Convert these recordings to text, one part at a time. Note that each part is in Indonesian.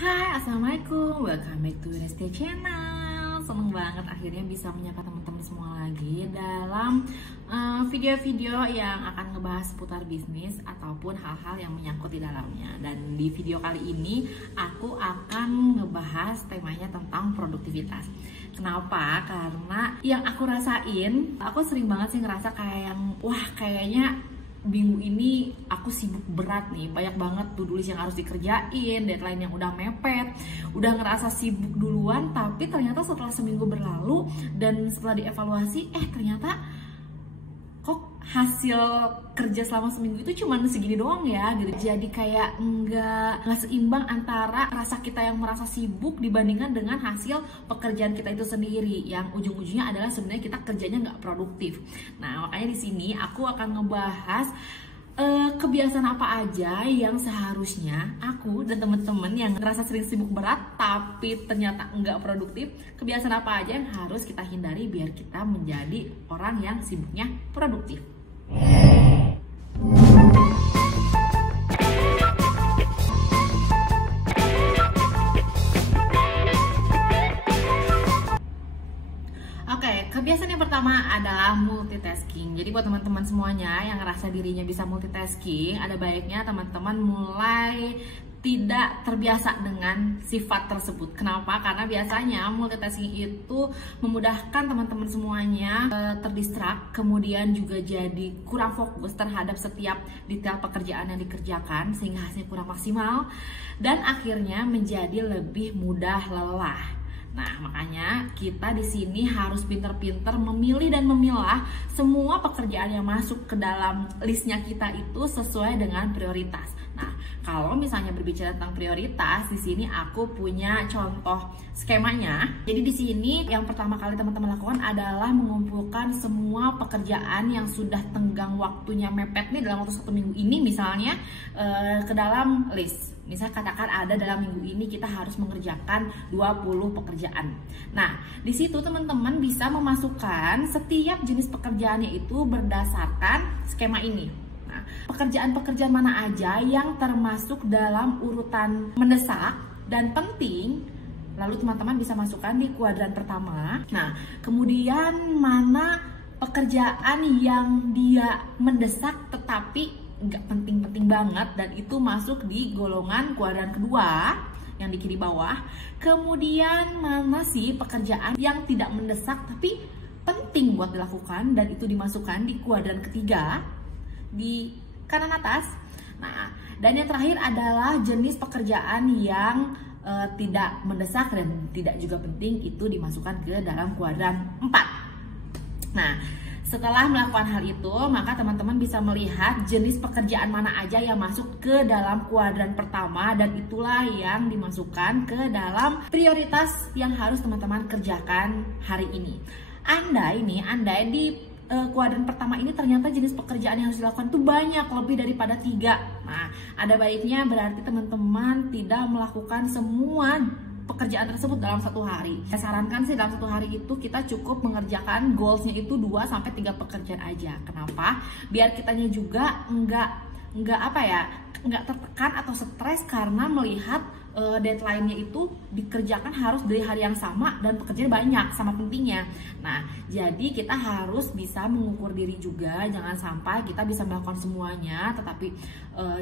Hai, assalamualaikum, welcome back to Resti Channel. Seneng banget akhirnya bisa menyapa teman-teman semua lagi dalam video-video yang akan ngebahas seputar bisnis ataupun hal-hal yang menyangkut di dalamnya. Dan di video kali ini aku akan ngebahas temanya tentang produktivitas. Kenapa? Karena yang aku rasain, aku sering banget sih ngerasa kayak yang kayaknya minggu ini aku sibuk berat nih, banyak banget to-do list yang harus dikerjain, deadline yang udah mepet, udah ngerasa sibuk duluan. Tapi ternyata setelah seminggu berlalu dan setelah dievaluasi, ternyata kok hasil kerja selama seminggu itu cuma segini doang ya gitu. Jadi kayak nggak seimbang antara rasa kita yang merasa sibuk dibandingkan dengan hasil pekerjaan kita itu sendiri, yang ujung-ujungnya adalah sebenarnya kita kerjanya nggak produktif. Nah, makanya di sini aku akan ngebahas kebiasaan apa aja yang seharusnya aku dan teman-teman yang ngerasa sering sibuk berat tapi ternyata nggak produktif, kebiasaan apa aja yang harus kita hindari biar kita menjadi orang yang sibuknya produktif. Oke, kebiasaan yang pertama adalah multitasking. Jadi buat teman-teman semuanya yang ngerasa dirinya bisa multitasking, ada baiknya teman-teman mulai tidak terbiasa dengan sifat tersebut. Kenapa? Karena biasanya multitasking itu memudahkan teman-teman semuanya terdistrak, kemudian juga jadi kurang fokus terhadap setiap detail pekerjaan yang dikerjakan sehingga hasilnya kurang maksimal dan akhirnya menjadi lebih mudah lelah. Nah, makanya kita di sini harus pinter-pinter memilih dan memilah semua pekerjaan yang masuk ke dalam listnya kita itu sesuai dengan prioritas. Nah, kalau misalnya berbicara tentang prioritas, di sini aku punya contoh skemanya. Jadi di sini yang pertama kali teman-teman lakukan adalah mengumpulkan semua pekerjaan yang sudah tenggang waktunya mepet nih dalam waktu 1 minggu ini misalnya ke dalam list. Misalnya katakan ada dalam minggu ini kita harus mengerjakan 20 pekerjaan. Nah, di situ teman-teman bisa memasukkan setiap jenis pekerjaannya itu berdasarkan skema ini. Nah, pekerjaan-pekerjaan mana aja yang termasuk dalam urutan mendesak dan penting, lalu teman-teman bisa masukkan di kuadran pertama. Nah, kemudian mana pekerjaan yang dia mendesak tetapi nggak penting-penting banget dan itu masuk di golongan kuadran kedua yang di kiri bawah. Kemudian mana sih pekerjaan yang tidak mendesak tapi penting buat dilakukan dan itu dimasukkan di kuadran ketiga di kanan atas. Nah, dan yang terakhir adalah jenis pekerjaan yang tidak mendesak dan tidak juga penting, itu dimasukkan ke dalam kuadran 4. Nah, setelah melakukan hal itu, maka teman-teman bisa melihat jenis pekerjaan mana aja yang masuk ke dalam kuadran pertama dan itulah yang dimasukkan ke dalam prioritas yang harus teman-teman kerjakan hari ini. Andai di kuadran pertama ini ternyata jenis pekerjaan yang harus dilakukan itu banyak, lebih daripada 3. Nah, ada baiknya berarti teman-teman tidak melakukan semua pekerjaan tersebut dalam 1 hari. Saya sarankan sih dalam 1 hari itu kita cukup mengerjakan goalsnya itu 2-3 pekerjaan aja. Kenapa? Biar kitanya juga nggak tertekan atau stres karena melihat deadline-nya itu dikerjakan harus dari hari yang sama dan pekerjaan banyak sama pentingnya. Nah, jadi kita harus bisa mengukur diri juga, jangan sampai kita bisa melakukan semuanya tetapi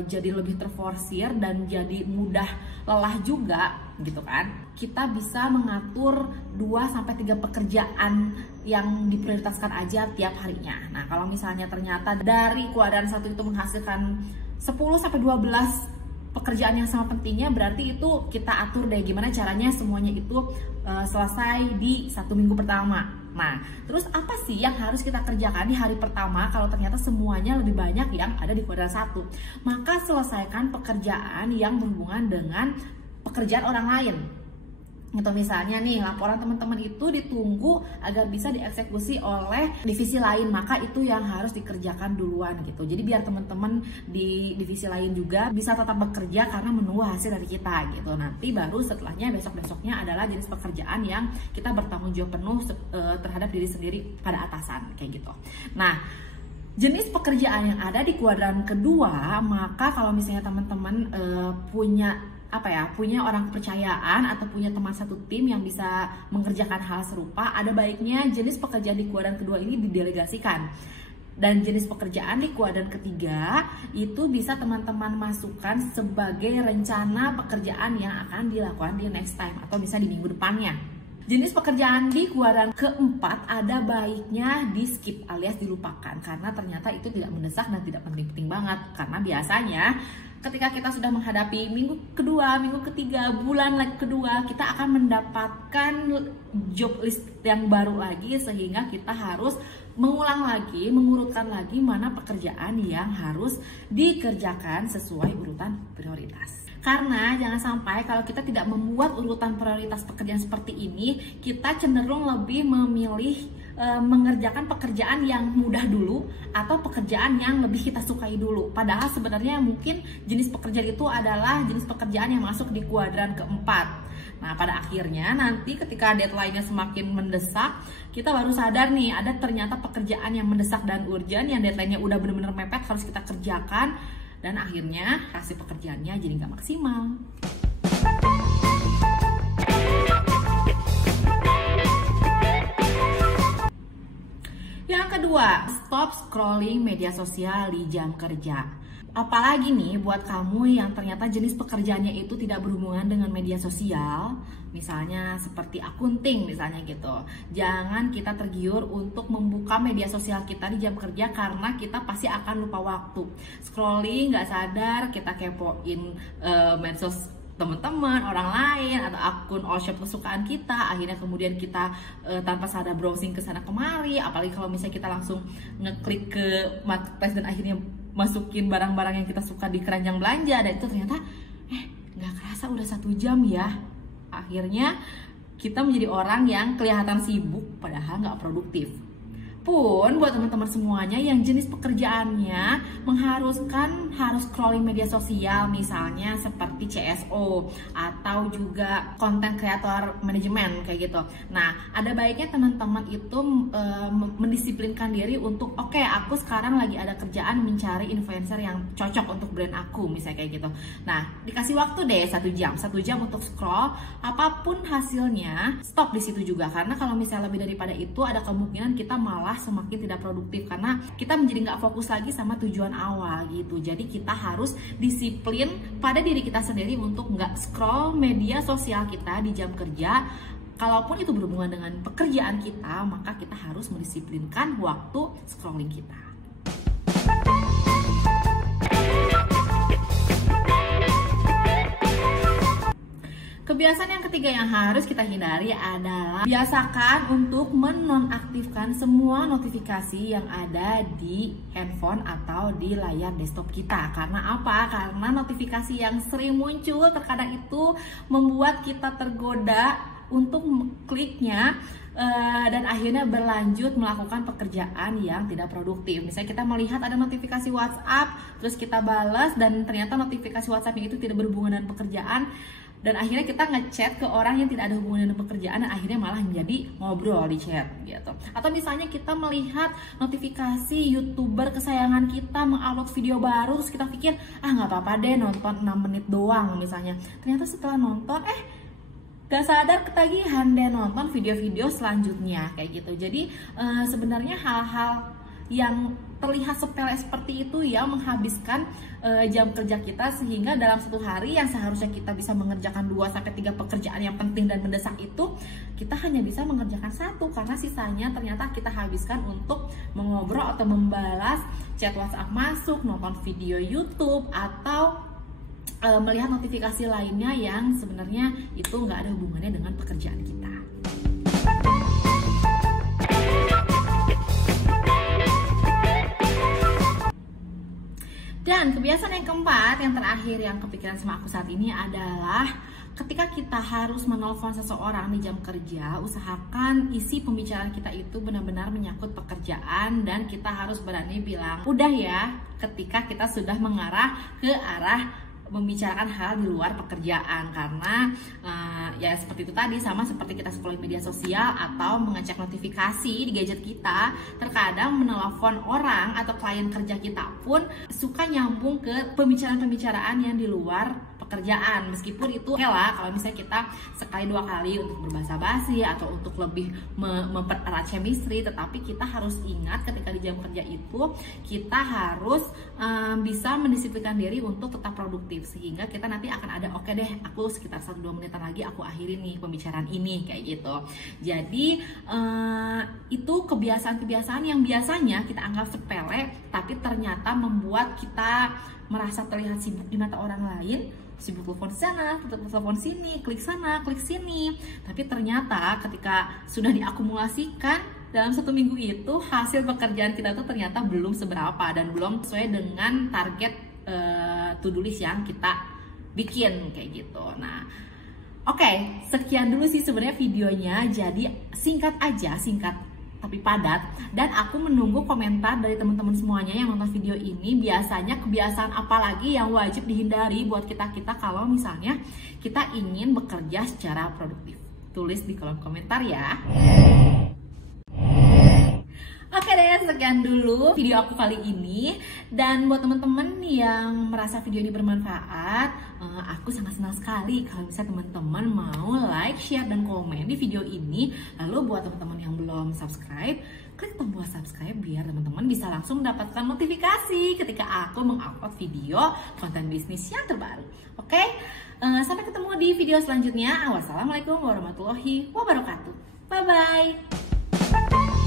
jadi lebih terforsir dan jadi mudah lelah juga gitu kan. Kita bisa mengatur 2-3 pekerjaan yang diprioritaskan aja tiap harinya. Nah, kalau misalnya ternyata dari kuadran 1 itu menghasilkan 10-12 pekerjaan yang sama pentingnya, berarti itu kita atur deh gimana caranya semuanya itu selesai di 1 minggu pertama. Nah, terus apa sih yang harus kita kerjakan di hari pertama kalau ternyata semuanya lebih banyak yang ada di kuadran 1? Maka selesaikan pekerjaan yang berhubungan dengan pekerjaan orang lain. Gitu, misalnya nih laporan teman-teman itu ditunggu agar bisa dieksekusi oleh divisi lain, maka itu yang harus dikerjakan duluan gitu. Jadi biar teman-teman di divisi lain juga bisa tetap bekerja karena menunggu hasil dari kita gitu. Nanti baru setelahnya besok-besoknya adalah jenis pekerjaan yang kita bertanggung jawab penuh terhadap diri sendiri pada atasan kayak gitu. Nah, jenis pekerjaan yang ada di kuadran kedua, maka kalau misalnya teman-teman punya punya orang kepercayaan atau punya teman satu tim yang bisa mengerjakan hal serupa, ada baiknya jenis pekerjaan di kuadran kedua ini didelegasikan. Dan jenis pekerjaan di kuadran ketiga itu bisa teman-teman masukkan sebagai rencana pekerjaan yang akan dilakukan di next time atau bisa di minggu depannya. Jenis pekerjaan di kuadran keempat ada baiknya di skip alias dilupakan karena ternyata itu tidak mendesak dan tidak penting-penting banget. Karena biasanya ketika kita sudah menghadapi minggu kedua, minggu ketiga, bulan kedua, kita akan mendapatkan job list yang baru lagi sehingga kita harus mengulang lagi, mengurutkan lagi mana pekerjaan yang harus dikerjakan sesuai urutan prioritas. Karena jangan sampai kalau kita tidak membuat urutan prioritas pekerjaan seperti ini, kita cenderung lebih memilih mengerjakan pekerjaan yang mudah dulu atau pekerjaan yang lebih kita sukai dulu. Padahal sebenarnya mungkin jenis pekerjaan itu adalah jenis pekerjaan yang masuk di kuadran keempat. Nah, pada akhirnya nanti ketika deadline-nya semakin mendesak, kita baru sadar nih ada ternyata pekerjaan yang mendesak dan urgent yang deadline-nya udah bener-bener mepet harus kita kerjakan, dan akhirnya hasil pekerjaannya jadi nggak maksimal. Yang kedua, stop scrolling media sosial di jam kerja. Apalagi nih buat kamu yang ternyata jenis pekerjaannya itu tidak berhubungan dengan media sosial, misalnya seperti akunting misalnya gitu. Jangan kita tergiur untuk membuka media sosial kita di jam kerja karena kita pasti akan lupa waktu. Scrolling nggak sadar, kita kepoin medsos teman-teman, orang lain, atau akun all shop kesukaan kita, akhirnya kemudian kita tanpa sadar browsing ke sana kemari, apalagi kalau misalnya kita langsung ngeklik ke marketplace dan akhirnya masukin barang-barang yang kita suka di keranjang belanja, dan itu ternyata nggak kerasa udah 1 jam ya. Akhirnya kita menjadi orang yang kelihatan sibuk padahal nggak produktif. Pun buat teman-teman semuanya yang jenis pekerjaannya mengharuskan harus scrolling media sosial, misalnya seperti CSO atau juga content creator management kayak gitu. Nah, ada baiknya teman-teman itu mendisiplinkan diri untuk oke, aku sekarang lagi ada kerjaan mencari influencer yang cocok untuk brand aku, misalnya kayak gitu. Nah, dikasih waktu deh 1 jam untuk scroll, apapun hasilnya stop di situ juga, karena kalau misalnya lebih daripada itu ada kemungkinan kita malah semakin tidak produktif karena kita menjadi nggak fokus lagi sama tujuan awal gitu. Jadi kita harus disiplin pada diri kita sendiri untuk nggak scroll media sosial kita di jam kerja. Kalaupun itu berhubungan dengan pekerjaan kita, maka kita harus mendisiplinkan waktu scrolling kita. Kebiasaan yang ketiga yang harus kita hindari adalah biasakan untuk menonaktifkan semua notifikasi yang ada di handphone atau di layar desktop kita. Karena apa? Karena notifikasi yang sering muncul terkadang itu membuat kita tergoda untuk kliknya dan akhirnya berlanjut melakukan pekerjaan yang tidak produktif. Misalnya kita melihat ada notifikasi WhatsApp, terus kita balas dan ternyata notifikasi WhatsApp-nya itu tidak berhubungan dengan pekerjaan, dan akhirnya kita ngechat ke orang yang tidak ada hubungan dengan pekerjaan dan akhirnya malah menjadi ngobrol di chat gitu. Atau misalnya kita melihat notifikasi YouTuber kesayangan kita mengupload video baru, terus kita pikir nggak apa-apa deh nonton 6 menit doang misalnya. Ternyata setelah nonton gak sadar ketagihan deh nonton video-video selanjutnya kayak gitu. Jadi sebenarnya hal-hal yang terlihat sepele seperti itu yang menghabiskan jam kerja kita, sehingga dalam 1 hari yang seharusnya kita bisa mengerjakan 2-3 pekerjaan yang penting dan mendesak itu, kita hanya bisa mengerjakan 1 karena sisanya ternyata kita habiskan untuk mengobrol atau membalas chat WhatsApp masuk, nonton video YouTube, atau melihat notifikasi lainnya yang sebenarnya itu nggak ada hubungannya dengan pekerjaan kita. Dan kebiasaan yang keempat, yang terakhir yang kepikiran sama aku saat ini adalah ketika kita harus menelpon seseorang di jam kerja, usahakan isi pembicaraan kita itu benar-benar menyangkut pekerjaan dan kita harus berani bilang udah ya ketika kita sudah mengarah ke arah membicarakan hal di luar pekerjaan. Karena ya seperti itu tadi, sama seperti kita scrolling media sosial atau mengecek notifikasi di gadget kita, terkadang menelpon orang atau klien kerja kita pun suka nyambung ke pembicaraan-pembicaraan yang di luar pekerjaan. Meskipun itu oke lah kalau misalnya kita sekali dua kali untuk berbahasa basi atau untuk lebih mempererat chemistry, tetapi kita harus ingat ketika di jam kerja itu kita harus bisa mendisiplinkan diri untuk tetap produktif, sehingga kita nanti akan ada oke deh, aku sekitar 1-2 menitan lagi aku akhiri nih pembicaraan ini kayak gitu. Jadi itu kebiasaan-kebiasaan yang biasanya kita anggap sepele, tapi ternyata membuat kita merasa terlihat sibuk di mata orang lain, sibuk telepon sana, telepon sini, klik sana, klik sini. Tapi ternyata ketika sudah diakumulasikan dalam 1 minggu itu, hasil pekerjaan kita tuh ternyata belum seberapa dan belum sesuai dengan target to-do list yang kita bikin kayak gitu. Nah, oke, sekian dulu sih sebenarnya videonya. Jadi singkat aja, singkat tapi padat, dan aku menunggu komentar dari teman-teman semuanya yang nonton video ini. Biasanya kebiasaan apa lagi yang wajib dihindari buat kita kalau misalnya kita ingin bekerja secara produktif? Tulis di kolom komentar ya. Oke deh, sekian dulu video aku kali ini. Dan buat teman-teman yang merasa video ini bermanfaat, aku sangat senang sekali kalau bisa teman-teman mau like, share, dan komen di video ini. Lalu buat teman-teman yang belum subscribe, klik tombol subscribe biar teman-teman bisa langsung mendapatkan notifikasi ketika aku mengupload video konten bisnis yang terbaru. Oke, sampai ketemu di video selanjutnya. Wassalamualaikum warahmatullahi wabarakatuh. Bye-bye.